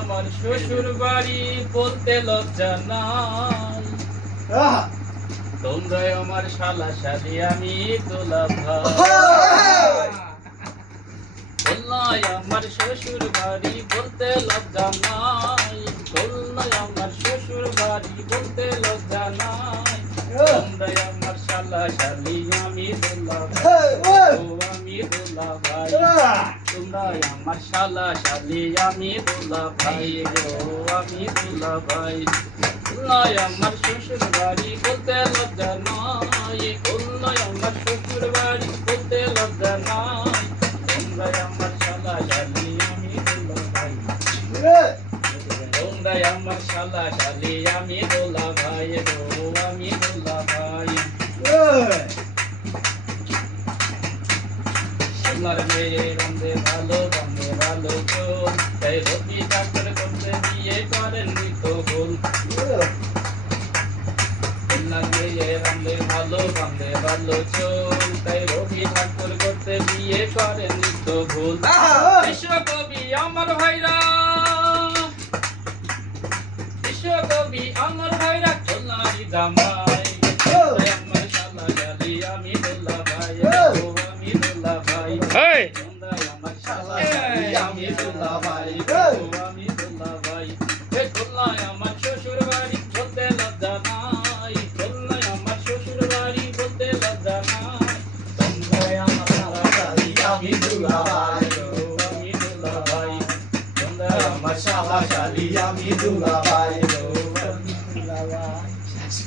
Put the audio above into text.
আমার শ্বশুর বাড়ি বলতে লজ্জা নাই। তোমরাই আমার শালা শালি আমি দোলা ভাই। আমার শ্বশুর বাড়ি বলতে লজ্জা নাই। আমার শ্বশুর বাড়ি বলতে লজ্জা নাই। তোমরাই আমার শালা শালি আমি দোলা ও আমি দোলা ভাই তোমরাই আমার শালা শালি আমি দোলা ভাই। গো আমি দোলা ভাই নয় আমার শ্বশুর বাড়ি বলতে লজ্জা নয় নয় আমার শ্বশুর বাড়ি আমার শালা শালি আমি দোলা ভাই গো আমি দোলা রবি ডাক্তার ভুল বিশ্বকবি আমার ভাইরা বিশ্বকবি আমার ভাইরা এই। আমার শালা গালি আমি দোলা ভাই।